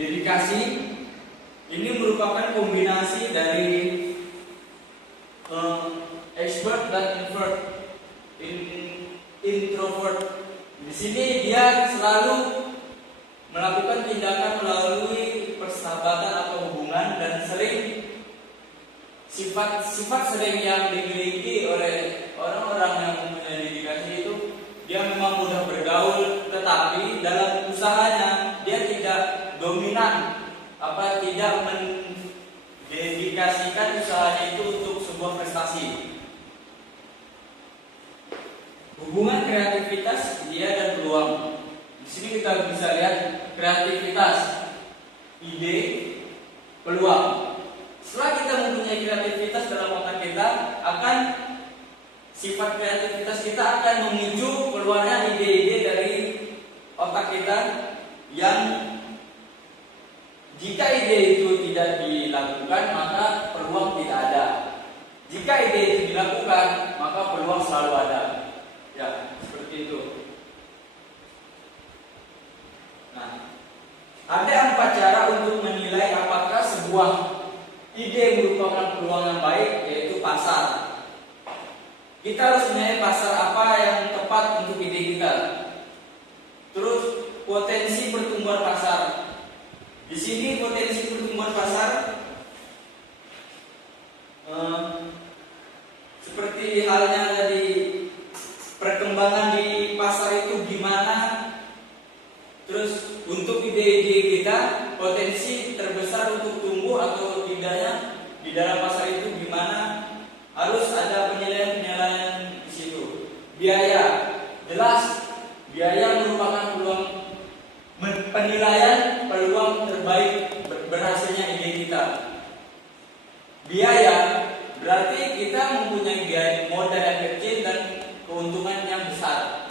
Dedikasi ini merupakan kombinasi dari extrovert dan introvert. Di sini dia selalu melakukan tindakan melalui persahabatan atau hubungan, dan sifat sering yang dimiliki oleh orang-orang yang mempunyai dedikasi itu, dia memang mudah bergaul, tetapi dalam usahanya dia tidak dominan, tidak mendedikasikan usahanya itu untuk sebuah prestasi. Hubungan kreativitas dia dan peluang. Di sini kita bisa lihat kreativitas, ide, peluang. Setelah kita mempunyai kreativitas dalam otak kita, sifat kreativitas kita akan memicu keluarnya ide-ide dari otak kita, yang jika ide itu tidak dilakukan maka peluang tidak ada. Jika ide itu dilakukan maka peluang selalu ada. Ya, seperti itu. Nah, ada 4 cara untuk menilai apakah sebuah ide merupakan peluang yang baik, yaitu pasar. Kita harus menilai pasar apa yang tepat untuk ide kita. Terus potensi pertumbuhan pasar. Di sini potensi pertumbuhan pasar seperti halnya tadi, perkembangan di pasar itu gimana. Terus untuk ide-ide kita, potensi terbesar untuk tumbuh atau tidaknya di dalam pasar itu gimana, harus ada penilaian di situ. Biaya, jelas biaya merupakan peluang, penilaian peluang terbaik berhasilnya ide kita. Biaya berarti kita mempunyai biaya modal yang kecil dan keuntungan yang besar.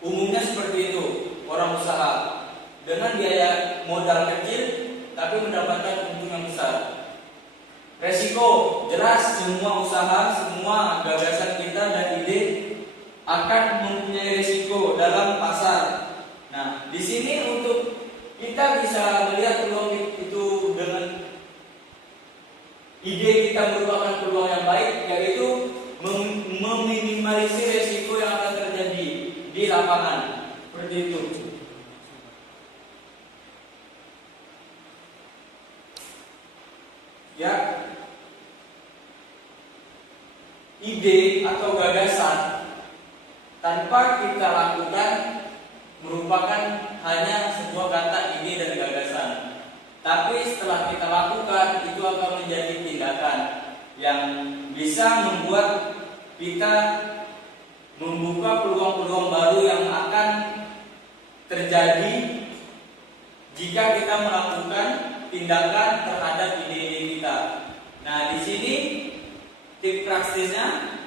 Umumnya seperti itu orang usaha, dengan biaya modal kecil tapi mendapatkan keuntungan yang besar. Resiko, jelas semua usaha, semua gagasan kita dan ide akan mempunyai resiko dalam pasar. Nah, di sini untuk kita bisa melihat peluang itu dengan ide kita merupakan peluang yang baik, yaitu meminimalisir resiko yang akan terjadi di lapangan. Seperti itu. Ya, ide atau gagasan tanpa kita lakukan merupakan hanya sebuah kata ide dan gagasan. Tapi setelah kita lakukan, itu akan menjadi tindakan yang bisa membuat kita membuka peluang-peluang baru yang akan terjadi jika kita melakukan tindakan terhadap ide-ide kita. Nah, di sini tips praktisnya,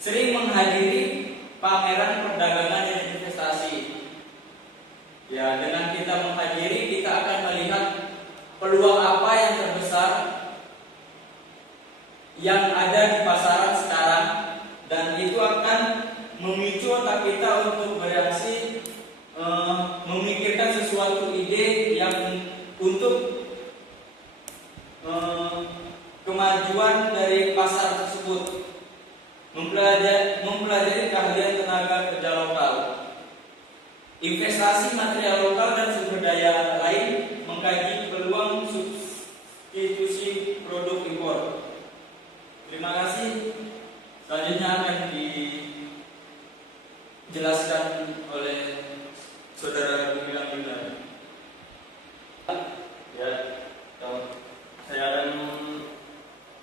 sering menghadiri pameran perdagangan dan investasi. Ya, dengan kita menghadiri, kita akan melihat peluang apa yang terbesar yang ada di pasaran sekarang, dan itu akan memicu otak kita untuk bereaksi, memikirkan sesuatu ide yang untuk kemajuan dari pasar tersebut. Mempelajari keahlian tenaga kerja lokal, investasi material lokal dan sumber daya lain, mengkaji peluang substitusi produk impor. Terima kasih. Selanjutnya akan dijelaskan oleh Saudara Gumilang Yunani. Ya, saya akan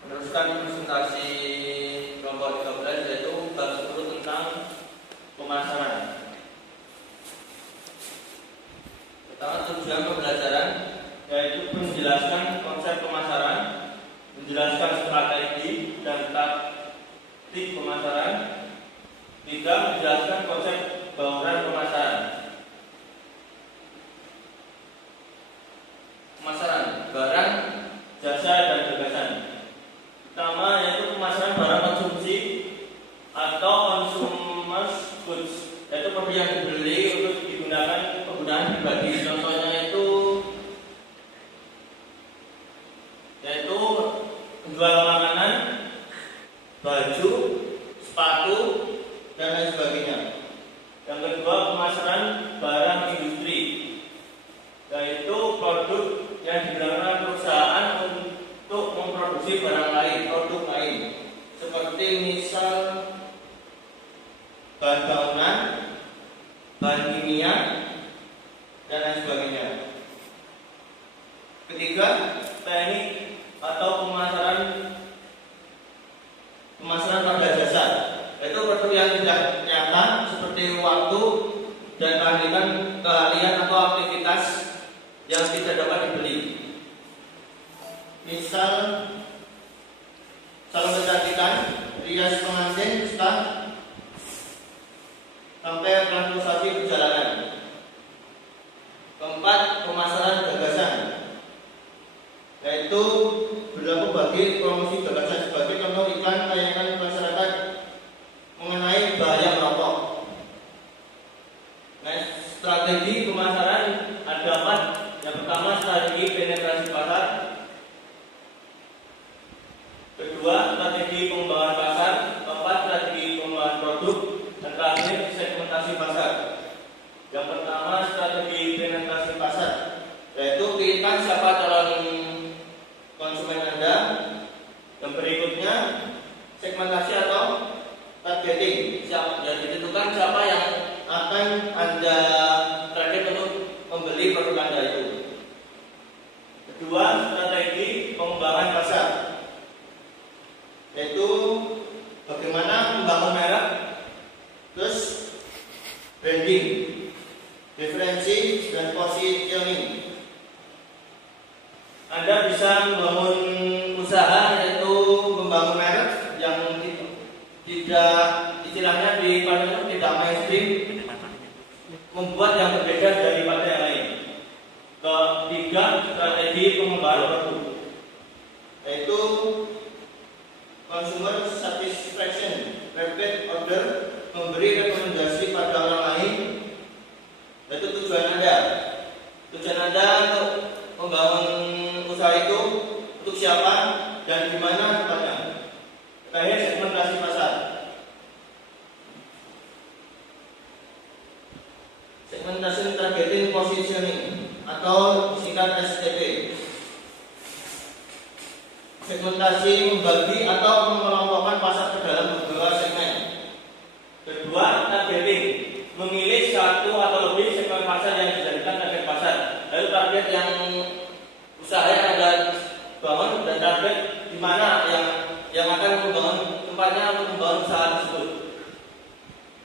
meneruskan presentasi kelompok 13, yaitu bab 10 tentang pemasaran. Pertama, tujuan pembelajaran yaitu menjelaskan konsep pemasaran, menjelaskan strategi dan taktik pemasaran. 3. Menjelaskan konsep bauran pemasaran. Pemasaran barang, jasa, dan gagasan. Pertama, yaitu pemasaran barang konsumsi atau consumer goods, yaitu produk yang dibeli untuk digunakan kegunaan pribadi. Contohnya itu yaitu produk yang digunakan perusahaan untuk memproduksi barang lain, produk lain, seperti misal bahan bangunan, bahan kimia, dan lain sebagainya. Ketiga, teknik atau pemasaran pada jasa, yaitu produk yang tidak nyata seperti waktu dan keahlian atau aktivitas yang tidak dapat dibeli. Misal salon kecantikan, rias pengantin, spa, sampai transportasi perjalanan. Keempat, pemasaran gagasan, yaitu berlaku bagi promosi gagasan sebagai contoh iklan tayangan masyarakat mengenai bahaya merokok. Nah, strategi pemasaran ada 4. Yang pertama, strategi penetrasi pasar. Kedua, strategi pengembangan pasar. Keempat, strategi pengembangan produk. Dan terakhir, segmentasi pasar. Yang pertama, strategi penetrasi pasar, yaitu pilihkan siapa calon konsumen Anda. Yang berikutnya, segmentasi atau targeting. Yang ditentukan siapa yang akan Anda target untuk membeli produk Anda itu. Kedua, strategi pengembangan pasar, yaitu bagaimana membangun merek, terus branding, diferensi, dan positioning. Anda bisa membangun usaha, yaitu membangun merek yang tidak istilahnya di pasar tidak mainstream, membuat yang berbeda daripada yang lain. Ketiga, strategi pengembangan produk, yaitu consumer satisfaction, repeat order, memberi rekomendasi pada orang lain. Yaitu tujuan Anda untuk membangun usaha itu untuk siapa dan di mana tempatnya. Terakhir, segmentasi pasar. Segmentasi targeting positioning atau singkat STP. Segmentasi membagi atau mengelompokkan pasar ke dalam beberapa segmen. Kedua, targeting, memilih satu atau lebih segmen pasar yang dijadikan target pasar. Lalu target yang usaha yang Anda bangun dan target di mana yang akan membangun tempatnya untuk membangun usaha tersebut.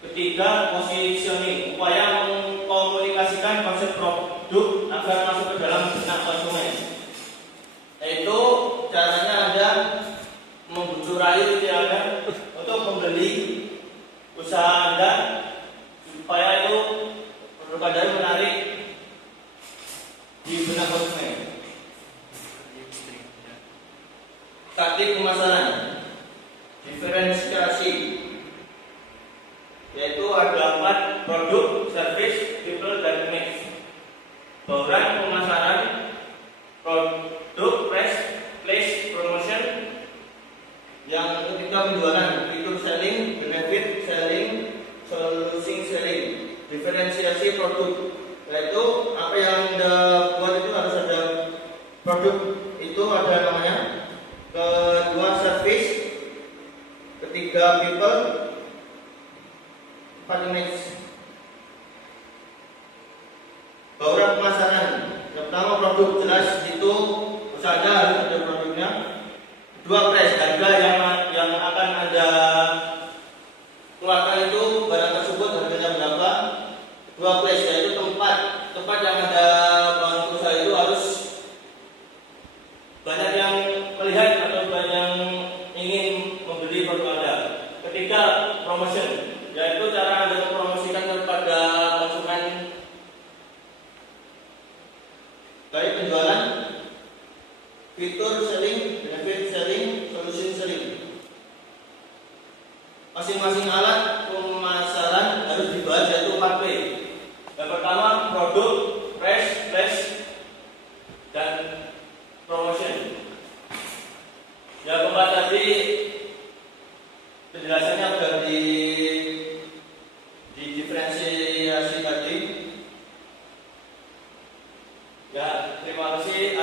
Ketiga, positioning, upaya mengkomunikasikan konsep produk agar masuk ke dalam benak konsumen. Yaitu caranya Anda membujuk rayu diri Anda untuk membeli usaha Anda supaya itu produk Anda menarik di benak konsumen. Taktik pemasaran, diferensiasi, yaitu ada 4: produk, service, people, dan image. Bauran pemasaran, produk, place, promotion. Yang ketiga, penjualan, fitur selling, benefit selling, solution selling, diferensiasi produk, yaitu apa yang Anda buat itu harus ada produk itu ada namanya. Kedua, service. Ketiga, people. Empat, image. Bauran pemasaran. Yang pertama, produk, jelas itu usaha harus ada produknya. Kedua, price, harga yang akan Anda keluarkan itu barang tersebut harganya berapa. Kedua, place, yaitu tempat yang Anda bangun usaha itu harus banyak yang melihat atau banyak yang ingin membeli produk Anda. Ketiga, promotion, yaitu cara Anda mempromosikan kepada konsumen. Baik penjualan, fitur selling, benefit selling, solution selling. Masing-masing alat pemasaran harus dibahas, yaitu 4P. Yang pertama, produk, price, place, dan promotion. Yang keempat tadi penjelasannya sudah di diferensiasi tadi. Terima kasih.